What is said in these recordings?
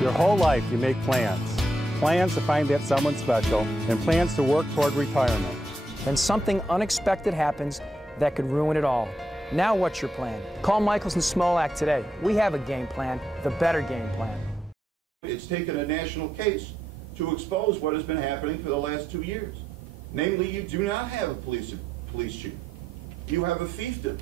Your whole life you make plans. Plans to find that someone special and plans to work toward retirement. Then something unexpected happens that could ruin it all. Now what's your plan? Call Michaels and Smolak today. We have a game plan, the better game plan. It's taken a national case to expose what has been happening for the last 2 years. Namely, you do not have a police chief. You have a fiefdom.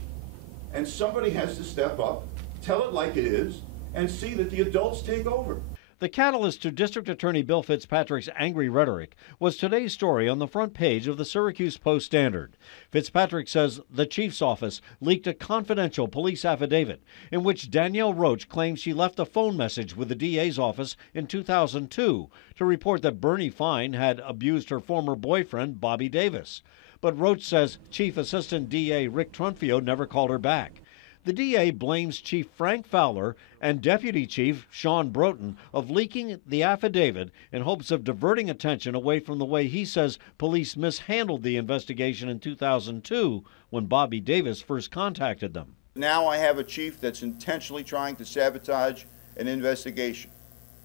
And somebody has to step up, tell it like it is, and see that the adults take over. The catalyst to District Attorney Bill Fitzpatrick's angry rhetoric was today's story on the front page of the Syracuse Post-Standard. Fitzpatrick says the chief's office leaked a confidential police affidavit in which Danielle Roach claims she left a phone message with the DA's office in 2002 to report that Bernie Fine had abused her former boyfriend, Bobby Davis. But Roach says Chief Assistant DA Rick Trunfio never called her back. The DA blames Chief Frank Fowler and Deputy Chief Sean Broughton of leaking the affidavit in hopes of diverting attention away from the way he says police mishandled the investigation in 2002 when Bobby Davis first contacted them. Now I have a chief that's intentionally trying to sabotage an investigation,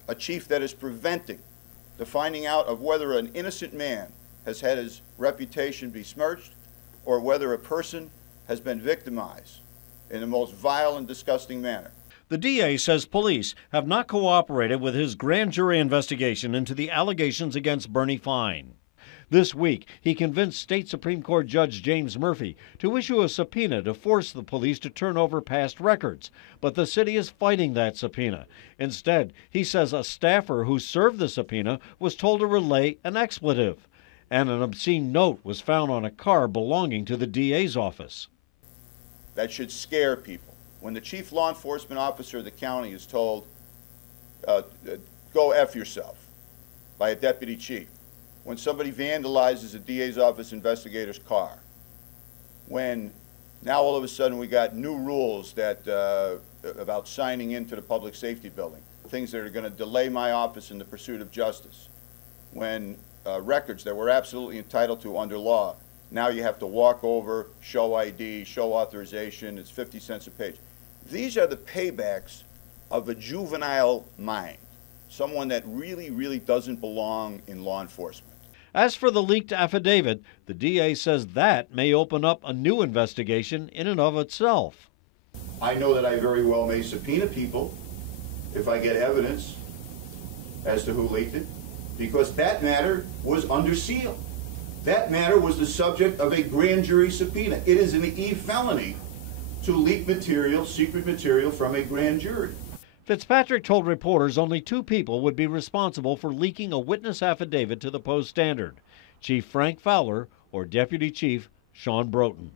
a chief that is preventing the finding out of whether an innocent man has had his reputation besmirched or whether a person has been victimized in the most vile and disgusting manner. The DA says police have not cooperated with his grand jury investigation into the allegations against Bernie Fine. This week, he convinced State Supreme Court Judge James Murphy to issue a subpoena to force the police to turn over past records, but the city is fighting that subpoena. Instead, he says a staffer who served the subpoena was told to relay an expletive, and an obscene note was found on a car belonging to the DA's office. That should scare people. When the chief law enforcement officer of the county is told, go F yourself, by a deputy chief. When somebody vandalizes a DA's office investigator's car. When now all of a sudden we got new rules that about signing into the public safety building, things that are going to delay my office in the pursuit of justice. When records that we're absolutely entitled to under law, now you have to walk over, show ID, show authorization, it's 50 cents a page. These are the paybacks of a juvenile mind, someone that really, really doesn't belong in law enforcement. As for the leaked affidavit, the DA says that may open up a new investigation in and of itself. I know that I very well may subpoena people if I get evidence as to who leaked it, because that matter was under seal. That matter was the subject of a grand jury subpoena. It is an felony to leak material, secret material, from a grand jury. Fitzpatrick told reporters only 2 people would be responsible for leaking a witness affidavit to the Post-Standard, Chief Frank Fowler or Deputy Chief Sean Broughton.